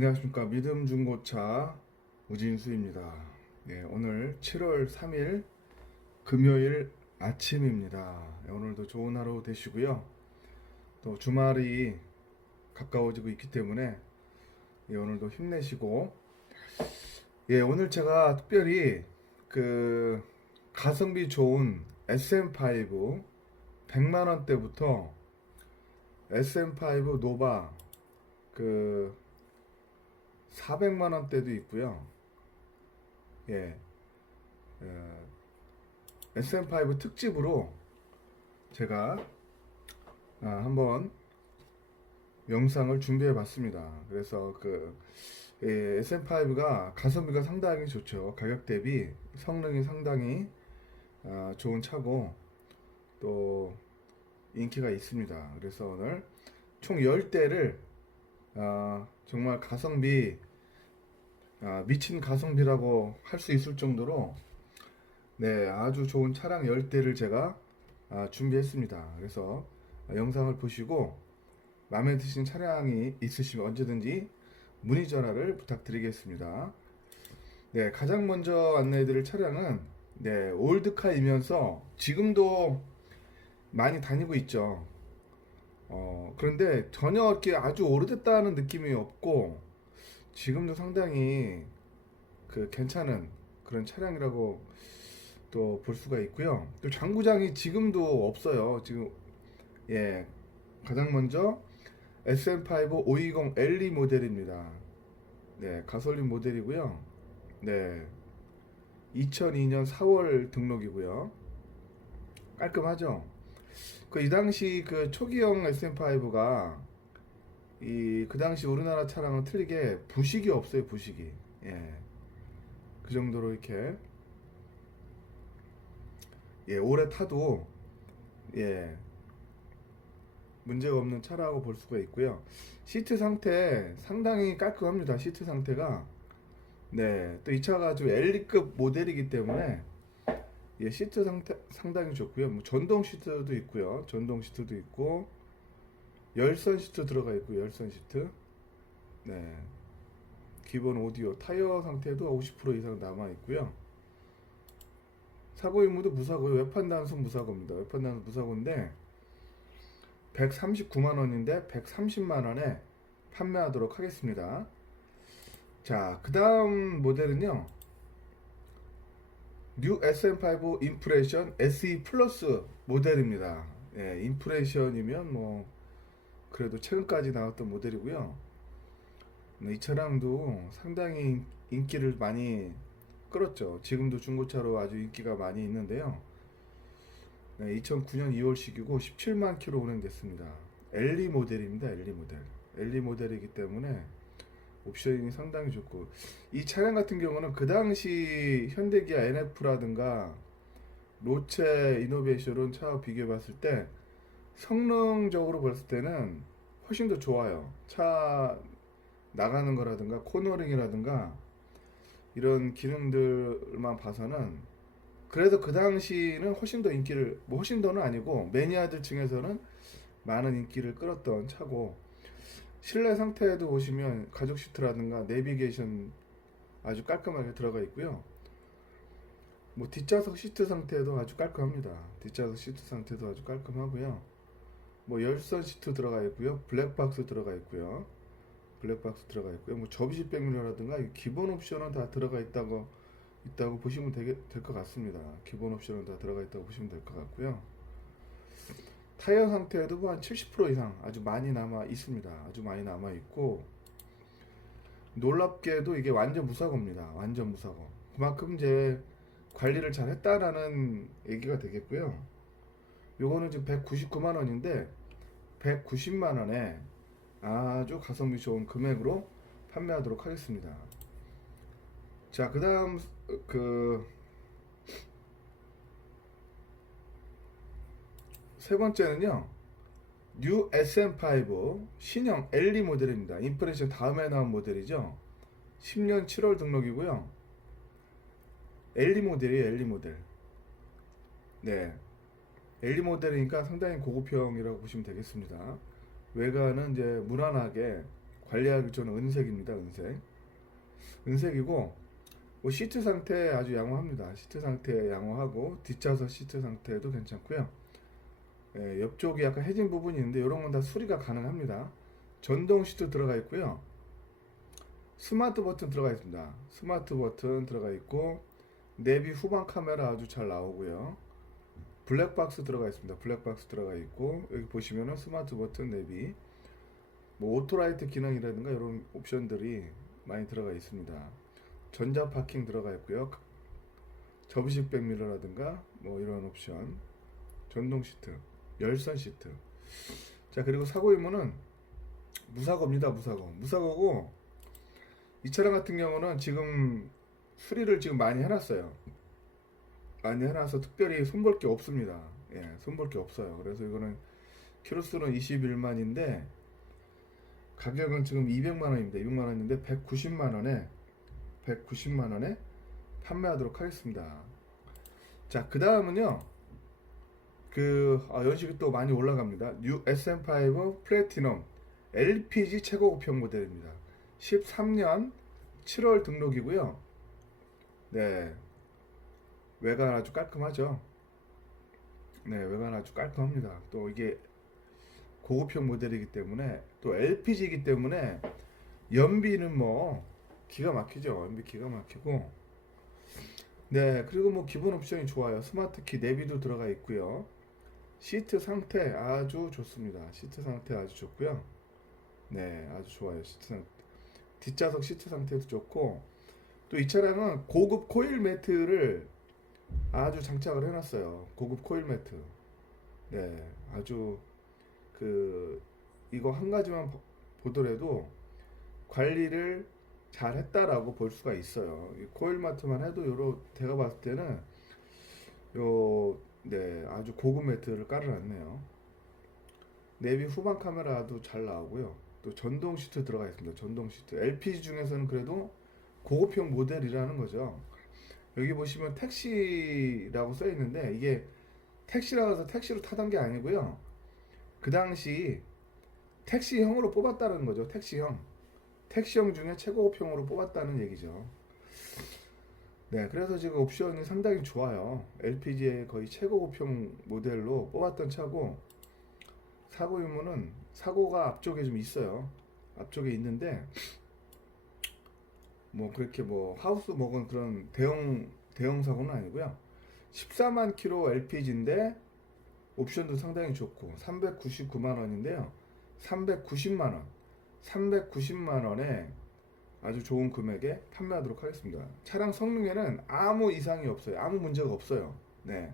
안녕하십니까 믿음 중고차 우진수입니다. 네, 오늘 7월 3일 금요일 아침입니다. 네, 오늘도 좋은 하루 되시고요. 또 주말이 가까워지고 있기 때문에 예, 오늘도 힘내시고 예, 오늘 제가 특별히 그 가성비 좋은 SM5 100만 원대부터 SM5 노바 그 400만 원대도 있고요. 예. 어, SM5 특집으로 제가 아, 한번 영상을 준비해 봤습니다. 그래서 그 예, SM5가 가성비가 상당히 좋죠. 가격 대비 성능이 상당히 아, 좋은 차고 또 인기가 있습니다. 그래서 오늘 총 10대를 아, 정말 가성비 아, 미친 가성비라고 할 수 있을 정도로 네 아주 좋은 차량 10대를 제가 아, 준비했습니다. 그래서 영상을 보시고 마음에 드신 차량이 있으시면 언제든지 문의 전화를 부탁드리겠습니다. 네 가장 먼저 안내해드릴 차량은 네 올드카이면서 지금도 많이 다니고 있죠. 어, 그런데 전혀 이렇게 아주 오래됐다는 느낌이 없고, 지금도 상당히 그 괜찮은 그런 차량이라고 또 볼 수가 있고요. 또 장구장이 지금도 없어요. 지금, 예. 가장 먼저 SM5 520 LE 모델입니다. 네, 가솔린 모델이고요. 네. 2002년 4월 등록이고요. 깔끔하죠? 그 이 당시 그 초기형 SM5가 이 그 당시 우리나라 차량은 틀리게 부식이 없어요 부식이 예. 그 정도로 이렇게 예 오래 타도 예 문제가 없는 차라고 볼 수가 있고요 시트 상태 상당히 깔끔합니다 시트 상태가 네또 이 차가 좀 엘리급 모델이기 때문에 예, 시트 상태, 상당히 좋고요. 뭐 전동 시트도 있고요. 전동 시트도 있고 열선 시트 들어가 있고 열선 시트. 네. 기본 오디오 타이어 상태도 50% 이상 남아 있고요. 사고 유무도 무사고요. 외판 단순 무사고입니다. 외판 단순 무사고인데 139만 원인데 130만 원에 판매하도록 하겠습니다. 자, 그 다음 모델은요. 뉴 SM5 인프레션 SE 플러스 모델입니다. 예, 인프레션이면 뭐 그래도 최근까지 나왔던 모델이고요. 네, 이 차량도 상당히 인기를 많이 끌었죠. 지금도 중고차로 아주 인기가 많이 있는데요. 네, 2009년 2월식이고 17만 킬로 운행됐습니다. LE 모델입니다. LE 모델. LE 모델이기 때문에 옵션이 상당히 좋고 이 차량 같은 경우는 그 당시 현대기아 NF라든가 로체 이노베이션은 차와 비교해 봤을 때 성능적으로 봤을 때는 훨씬 더 좋아요. 차 나가는 거라든가 코너링이라든가 이런 기능들만 봐서는 그래도 그 당시는 훨씬 더 인기를 뭐 훨씬 더는 아니고 매니아들 층에서는 많은 인기를 끌었던 차고 실내 상태에도 보시면 가죽 시트라든가 내비게이션 아주 깔끔하게 들어가 있고요. 뭐 뒷좌석 시트 상태도 아주 깔끔합니다. 뒷좌석 시트 상태도 아주 깔끔하고요. 뭐 열선 시트 들어가 있고요. 블랙박스 들어가 있고요. 블랙박스 들어가 있고요. 뭐 접이식 백미러라든가 기본 옵션은 다 들어가 있다고 있다고 보시면 될 것 같습니다. 기본 옵션은 다 들어가 있다고 보시면 될 것 같고요. 타이어 상태에도 뭐 한 70% 이상 아주 많이 남아 있습니다. 아주 많이 남아 있고 놀랍게도 이게 완전 무사고입니다. 완전 무사고. 그만큼 이제 관리를 잘 했다라는 얘기가 되겠고요. 요거는 지금 199만 원인데 190만 원에 아주 가성비 좋은 금액으로 판매하도록 하겠습니다. 자, 그다음 그 세 번째는요. 뉴 SM5 신형 LE 모델입니다. 인프레션 다음에 나온 모델이죠. 10년 7월 등록이고요. LE 모델이에요. LE 모델. 네. LE 모델이니까 상당히 고급형이라고 보시면 되겠습니다. 외관은 이제 무난하게 관리하기 좋은 은색입니다. 은색. 은색이고 뭐 시트 상태 아주 양호합니다. 시트 상태 양호하고 뒷좌석 시트 상태도 괜찮고요. 예, 옆쪽이 약간 해진 부분이 있는데 이런 건 다 수리가 가능합니다. 전동 시트 들어가 있고요. 스마트 버튼 들어가 있습니다. 스마트 버튼 들어가 있고 내비 후방 카메라 아주 잘 나오고요. 블랙박스 들어가 있습니다. 블랙박스 들어가 있고 여기 보시면은 스마트 버튼 내비 뭐 오토라이트 기능이라든가 이런 옵션들이 많이 들어가 있습니다. 전자 파킹 들어가 있고요. 접이식 백밀러라든가 뭐 이런 옵션 전동 시트 열선 시트 자 그리고 사고 유무는 무사고입니다 무사고 무사고고 이 차량 같은 경우는 지금 수리를 지금 많이 해놨어요 많이 해놔서 특별히 손볼 게 없습니다 예 손볼 게 없어요 그래서 이거는 키로수는 21만인데 가격은 지금 200만 원입니다 200만 원인데 190만 원에 190만 원에 판매하도록 하겠습니다 자 그 다음은요 그 아, 연식이 또 많이 올라갑니다. 뉴 SM5 플래티넘 LPG 최고급형 모델입니다. 13년 7월 등록이고요. 네. 외관 아주 깔끔하죠. 네, 외관 아주 깔끔합니다. 또 이게 고급형 모델이기 때문에 또 LPG이기 때문에 연비는 뭐 기가 막히죠. 연비 기가 막히고 네, 그리고 뭐 기본 옵션이 좋아요. 스마트 키 내비도 들어가 있고요. 시트 상태 아주 좋습니다. 시트 상태 아주 좋고요. 네, 아주 좋아요. 시트. 뒷좌석 시트 상태도 좋고 또 이 차량은 고급 코일 매트를 아주 장착을 해놨어요. 고급 코일 매트. 네, 아주 그 이거 한 가지만 보- 보더라도 관리를 잘 했다라고 볼 수가 있어요. 이 코일 매트만 해도 요로 제가 봤을 때는 요 네, 아주 고급 매트를 깔아놨네요. 내비 후방 카메라도 잘 나오고요. 또 전동 시트 들어가 있습니다. 전동 시트. LPG 중에서는 그래도 고급형 모델이라는 거죠. 여기 보시면 택시라고 써 있는데 이게 택시라고 해서 택시로 타던 게 아니고요. 그 당시 택시형으로 뽑았다는 거죠. 택시형. 택시형 중에 최고급형으로 뽑았다는 얘기죠. 네, 그래서 지금 옵션이 상당히 좋아요. LPG의 거의 최고급형 모델로 뽑았던 차고 사고 유무는 사고가 앞쪽에 좀 있어요. 앞쪽에 있는데 뭐 그렇게 뭐 하우스 먹은 그런 대형 대형 사고는 아니고요. 14만 킬로 LPG인데 옵션도 상당히 좋고 399만 원인데요. 390만 원. 390만 원에 아주 좋은 금액에 판매하도록 하겠습니다. 차량 성능에는 아무 이상이 없어요. 아무 문제가 없어요. 네.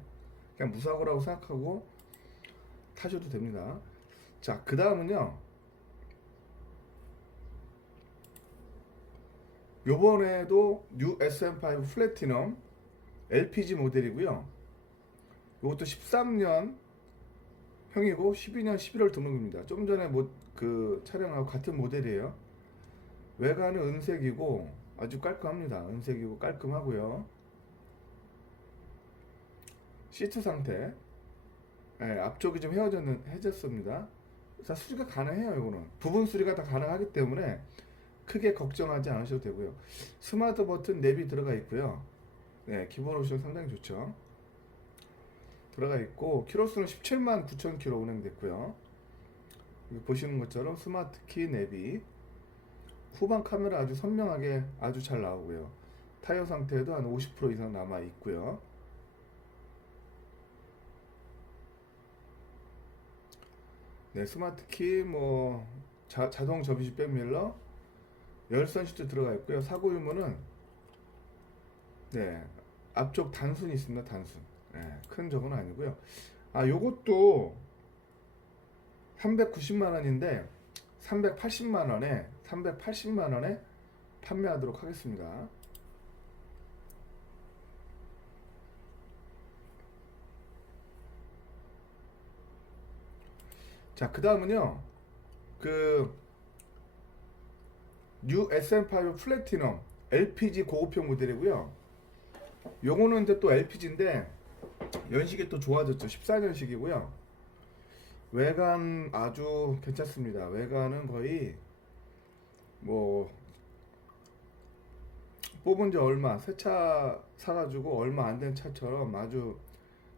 그냥 무사고라고 생각하고 타셔도 됩니다. 자, 그 다음은요. 요번에도 뉴 SM5 플래티넘 LPG 모델이고요. 이것도 13년 형이고 12년 11월 등록입니다. 좀 전에 뭐그 차량하고 같은 모델이에요. 외관은 은색이고 아주 깔끔합니다. 은색이고 깔끔하고요. 시트 상태. 네, 앞쪽이 좀 헤어졌는 헤졌습니다. 자, 수리가 가능해요, 이거는. 부분 수리가 다 가능하기 때문에 크게 걱정하지 않으셔도 되고요. 스마트 버튼 내비 들어가 있고요. 네, 기본 옵션 상당히 좋죠. 들어가 있고 키로수는 17만 9천 킬로 운행됐고요. 보시는 것처럼 스마트 키 내비 후방 카메라 아주 선명하게 아주 잘 나오고요. 타이어 상태도 한 50% 이상 남아 있고요. 네, 스마트 키, 뭐 자, 자동 접이식 백밀러, 열선 시트 들어가 있고요. 사고 유무는 네 앞쪽 단순이 있습니다. 단순. 네, 큰 적은 아니고요. 아, 요것도 390만 원인데 380만 원에 380만 원에 판매하도록 하겠습니다. 자, 그 다음은요, 그, 뉴 SM5 플래티넘 LPG 고급형 모델이고요. 요거는 이제 또 LPG인데, 연식이 또 좋아졌죠. 14년식이고요. 외관 아주 괜찮습니다. 외관은 거의 뭐 뽑은 지 얼마 새 차 사가지고 얼마 안 된 차처럼 아주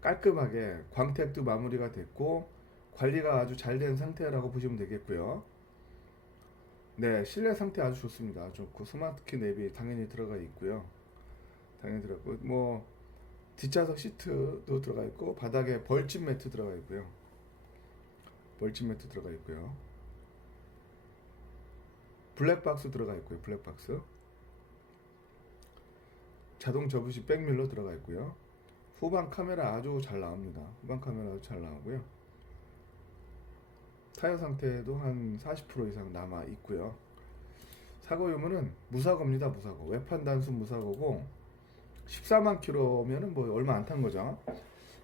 깔끔하게 광택도 마무리가 됐고 관리가 아주 잘 된 상태라고 보시면 되겠고요. 네, 실내 상태 아주 좋습니다. 좋고 스마트키 내비 당연히 들어가 있고요. 당연히 들어갔고 뭐 뒷좌석 시트도 들어가 있고 바닥에 벌집 매트 들어가 있고요. 벌집 매트 들어가 있고요. 블랙박스 들어가 있고요. 블랙박스. 자동 접으시 백밀러 들어가 있고요. 후방 카메라 아주 잘 나옵니다. 후방 카메라 아주 잘 나오고요. 타이어 상태도 한 40% 이상 남아 있고요. 사고 유무는 무사고입니다. 무사고. 외판 단순 무사고고 14만 킬로면은 뭐 얼마 안 탄 거죠.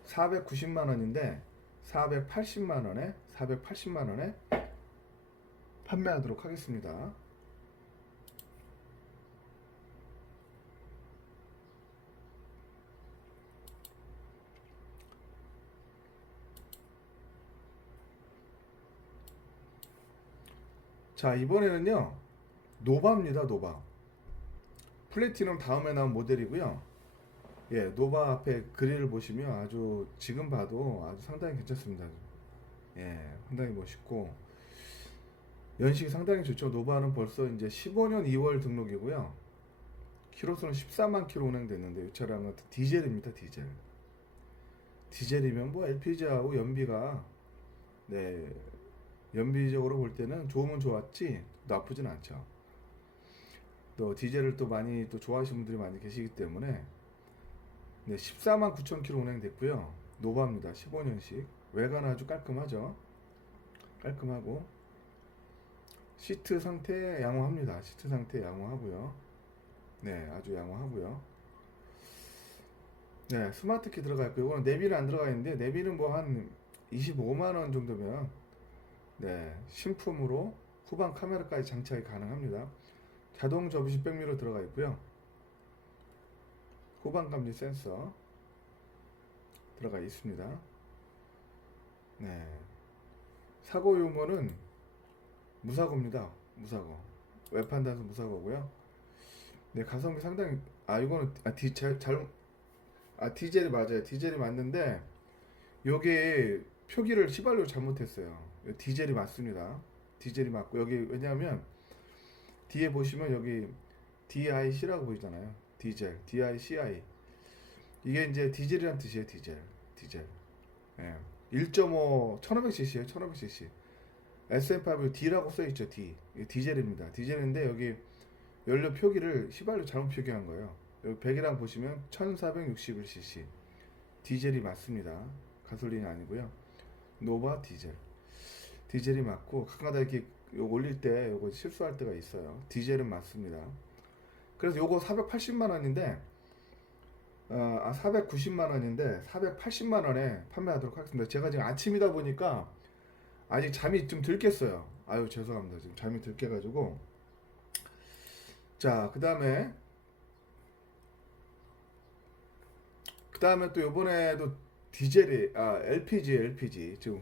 490만 원인데 480만 원에 480만 원에 판매하도록 하겠습니다. 자 이번에는요. 노바입니다 노바. 플래티넘 다음에 나온 모델이고요. 예 노바 앞에 그릴을 보시면 아주 지금 봐도 아주 상당히 괜찮습니다. 예 상당히 멋있고. 연식이 상당히 좋죠. 노바는 벌써 이제 15년 2월 등록이고요. 키로수는 14만 킬로 운행됐는데 이 차량은 디젤입니다 디젤. 디젤이면 뭐 LPG하고 연비가 네 연비적으로 볼 때는 좋으면 좋았지 나쁘진 않죠. 또 디젤을 또 많이 또 좋아하시는 분들이 많이 계시기 때문에 네, 14만 9천 킬로 운행됐고요. 노바입니다. 15년식. 외관 아주 깔끔하죠. 깔끔하고 시트 상태 양호합니다. 시트 상태 양호하고요. 네, 아주 양호하고요. 네, 스마트키 들어가 있고 이거는 내비는 안 들어가 있는데 내비는 뭐 한 25만 원 정도면 네, 신품으로 후방 카메라까지 장착이 가능합니다. 자동 접이식 백미러 들어가 있고요. 후방 감지 센서 들어가 있습니다. 네. 사고 유무는 무사고입니다. 무사고. 외판 단수 무사고고요. 네, 가성비 상당히 아 이거는 아 디, 잘, 잘, 아 디젤이 맞아요. 디젤이 맞는데 요게 표기를 시발로 잘못했어요. 디젤이 맞습니다. 디젤이 맞고 여기 왜냐하면 뒤에 보시면 여기 DIC라고 보이잖아요. 디젤, DICI 이게 이제 디젤이란 뜻이에요. 디젤, 디젤. 예. 1.5 1500cc예요. 1500cc. SM5 D라고 써 있죠. D. 디젤입니다. 디젤인데 여기 연료 표기를 시발로 잘못 표기한 거예요. 여기 100이랑 보시면 1461cc. 디젤이 맞습니다. 가솔린이 아니고요. 노바 디젤. 디젤이 맞고 가끔가다 이렇게 요 올릴 때 요거 실수할 때가 있어요. 디젤은 맞습니다. 그래서 요거 480만 원인데 어, 아 490만 원인데 480만 원에 판매하도록 하겠습니다. 제가 지금 아침이다 보니까 아직 잠이 좀들 깼어요. 아유 죄송합니다. 지금 잠이 들 깨가지고 자 그다음에 그다음에 또 요번에도 디젤이 아 LPG LPG 지금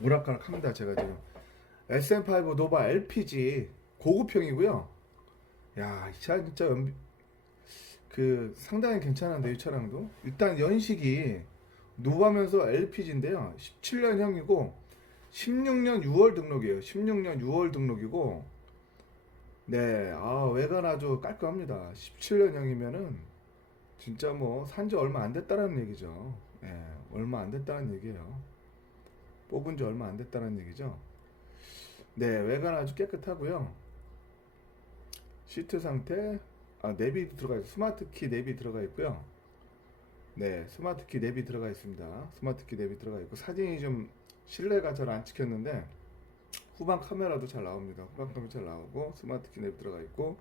우락가락합니다. 제가 지금 SM5 노바 LPG 고급형이고요. 야 이 차 진짜 연비 그 상당히 괜찮은데 이 차량도? 일단 연식이 노바면서 LPG인데요. 17년형이고 16년 6월 등록이에요. 16년 6월 등록이고. 네 아 외관 아주 깔끔합니다. 17년형이면은 진짜 뭐 산지 얼마 안 됐다라는 얘기죠. 예, 얼마 안 됐다는 얘기예요 뽑은 지 얼마 안 됐다는 얘기죠. 네, 외관 아주 깨끗하고요. 시트 상태, 아, 내비 들어가 있 스마트 키 내비 들어가 있고요. 네, 스마트 키 내비 들어가 있습니다. 스마트 키 내비 들어가 있고 사진이 좀 실내가 잘 안 찍혔는데 후방 카메라도 잘 나옵니다. 후방 카메라 잘 나오고 스마트 키 내비 들어가 있고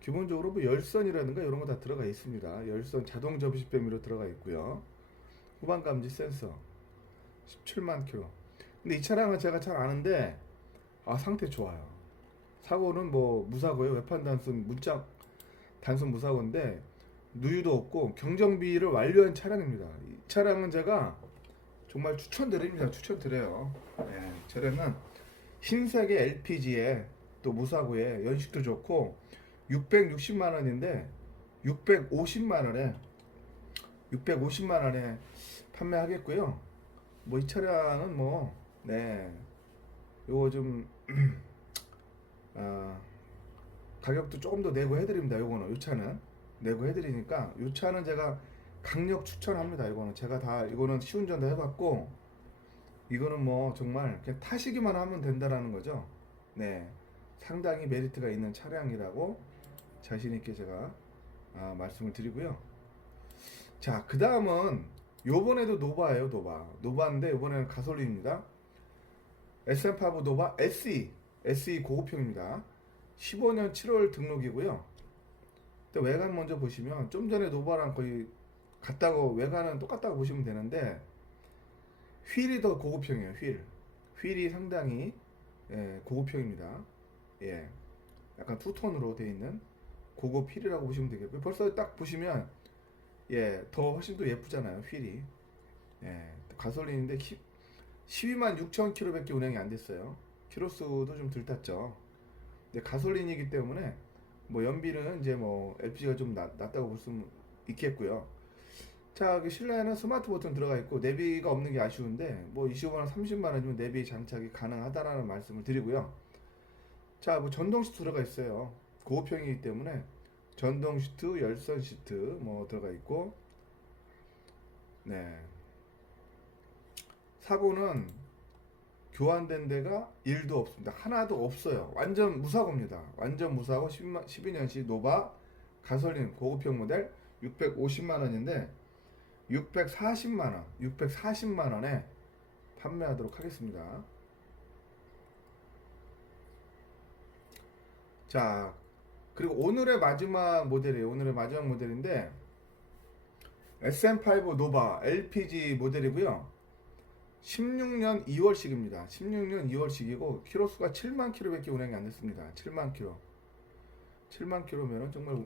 기본적으로 뭐 열선이라든가 이런 거 다 들어가 있습니다. 열선 자동 접이식 배미로 들어가 있고요. 후방 감지 센서 17만 킬로. 근데 이 차량은 제가 잘 아는데 아 상태 좋아요. 사고는 뭐 무사고요. 외판 단순 문짝 단순 무사고인데 누유도 없고 경정비를 완료한 차량입니다. 이 차량은 제가 정말 추천드립니다. 추천드려요. 네, 차량은 흰색의 LPG에 또 무사고에 연식도 좋고 660만 원인데 650만 원에 650만 원에 판매하겠고요. 뭐 이 차량은 뭐 네. 요거 좀 아, 가격도 조금 더 내고 해드립니다. 요거는 요 차는 내고 해드리니까 요 차는 제가 강력 추천합니다. 이거는 제가 다 이거는 시운전도 해봤고 이거는 뭐 정말 그냥 타시기만 하면 된다라는 거죠. 네, 상당히 메리트가 있는 차량이라고 자신 있게 제가 아, 말씀을 드리고요. 자, 그 다음은 요번에도 노바예요, 노바. 노바인데 요번에는 가솔린입니다. SM5 노바 SE, SE 고급형입니다. 15년 7월 등록이고요. 근데 외관 먼저 보시면 좀 전에 노바랑 거의 같다고 외관은 똑같다고 보시면 되는데 휠이 더 고급형이에요. 휠. 휠이 상당히 예, 고급형입니다. 예. 약간 투톤으로 되어 있는 고급 휠이라고 보시면 되겠고요. 벌써 딱 보시면 예, 더 훨씬 더 예쁘잖아요. 휠이. 예. 가솔린인데 12만 6천 킬로밖에 운행이 안 됐어요. 키로수도 좀 덜 탔죠. 근데 가솔린이기 때문에 뭐 연비는 이제 뭐 LPG가 좀 낮, 낮다고 볼 수 있겠고요. 자, 그 실내에는 스마트 버튼 들어가 있고 내비가 없는 게 아쉬운데 뭐 25만 원, 30만 원이면 내비 장착이 가능하다라는 말씀을 드리고요. 자, 뭐 전동 시트 들어가 있어요. 고급형이기 때문에 전동 시트, 열선 시트 뭐 들어가 있고 네. 사고는 교환된 데가 1도 없습니다. 하나도 없어요. 완전 무사고입니다. 완전 무사고 12만, 12년식 노바 가솔린 고급형 모델 650만 원인데 640만 원, 640만 원에 판매하도록 하겠습니다. 자, 그리고 오늘의 마지막 모델이에요. 오늘의 마지막 모델인데 SM5 노바 LPG 모델이고요. 16년 2월식입니다. 16년 2월식이고 키로수가 7만 킬로밖에 운행이 안 됐습니다. 7만 킬로. 7만 킬로면은 정말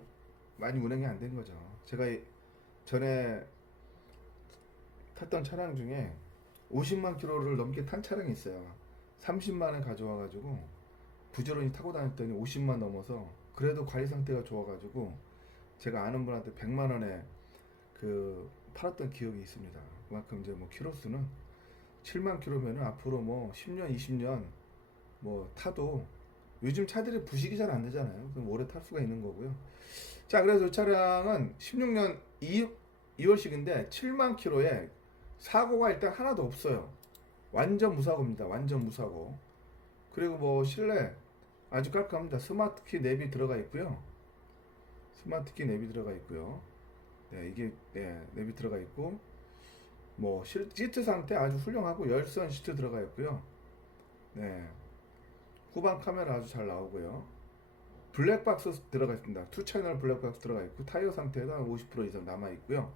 많이 운행이 안 된 거죠. 제가 이- 전에 탔던 차량 중에 50만 킬로를 넘게 탄 차량이 있어요. 30만을 가져와 가지고 부지런히 타고 다녔더니 50만 넘어서 그래도 관리 상태가 좋아 가지고 제가 아는 분한테 100만 원에 그 팔았던 기억이 있습니다. 그만큼 이제 뭐 키로수는 7만 킬로면은 앞으로 뭐 10년, 20년 뭐 타도 요즘 차들이 부식이 잘 안 되잖아요. 그럼 오래 탈 수가 있는 거고요. 자, 그래서 이 차량은 16년 2, 2월식인데 7만 킬로에 사고가 일단 하나도 없어요. 완전 무사고입니다. 완전 무사고. 그리고 뭐 실내 아주 깔끔합니다. 스마트키 내비 들어가 있고요. 스마트키 내비 들어가 있고요. 네, 이게 네, 내비 들어가 있고 뭐 실, 시트 상태 아주 훌륭하고 열선 시트 들어가 있고요. 네. 후방 카메라 아주 잘 나오고요. 블랙박스 들어가 있습니다. 투 채널 블랙박스 들어가 있고 타이어 상태도 한 50% 이상 남아 있고요.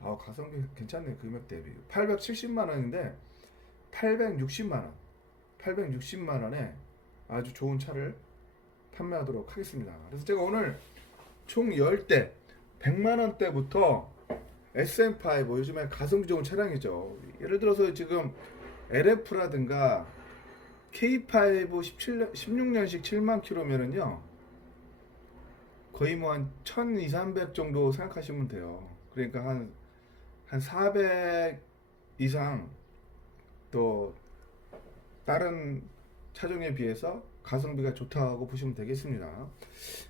아, 가성비 괜찮네. 금액 대비. 870만 원인데 860만 원. 860만 원에 아주 좋은 차를 판매하도록 하겠습니다. 그래서 제가 오늘 총 10대 100만 원대부터 SM5 뭐 요즘에 가성비 좋은 차량이죠. 예를 들어서 지금 LF라든가 K5 17, 16년식 7만 킬로면은요. 거의 뭐 한 1200 정도 생각하시면 돼요. 그러니까 한, 한 400 이상 또 다른 차종에 비해서 가성비가 좋다고 보시면 되겠습니다.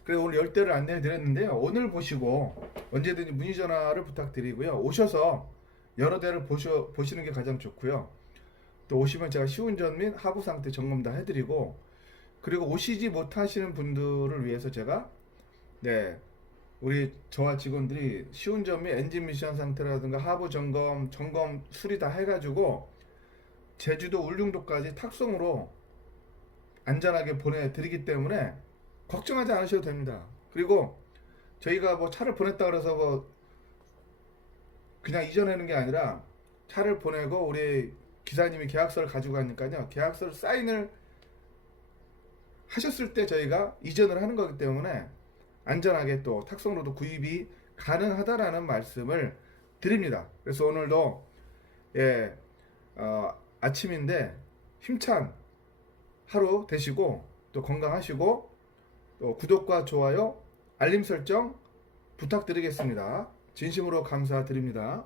그래서 오늘 열대를 안내해 드렸는데요. 오늘 보시고 언제든지 문의 전화를 부탁드리고요. 오셔서 여러 대를 보셔, 보시는 게 가장 좋고요. 또 오시면 제가 시운전 및 하부 상태 점검 다 해드리고 그리고 오시지 못하시는 분들을 위해서 제가 네 우리 저와 직원들이 시운전 및 엔진 미션 상태라든가 하부 점검 점검 수리 다 해가지고 제주도 울릉도까지 탁송으로 안전하게 보내드리기 때문에 걱정하지 않으셔도 됩니다. 그리고 저희가 뭐 차를 보냈다 그래서 뭐 그냥 이전하는 게 아니라 차를 보내고 우리 기사님이 계약서를 가지고 가니까요. 계약서를 사인을 하셨을 때 저희가 이전을 하는 거기 때문에 안전하게 또 탁송로도 구입이 가능하다라는 말씀을 드립니다. 그래서 오늘도 예 어, 아침인데 힘찬 하루 되시고 또 건강하시고 또 구독과 좋아요, 알림 설정 부탁드리겠습니다. 진심으로 감사드립니다.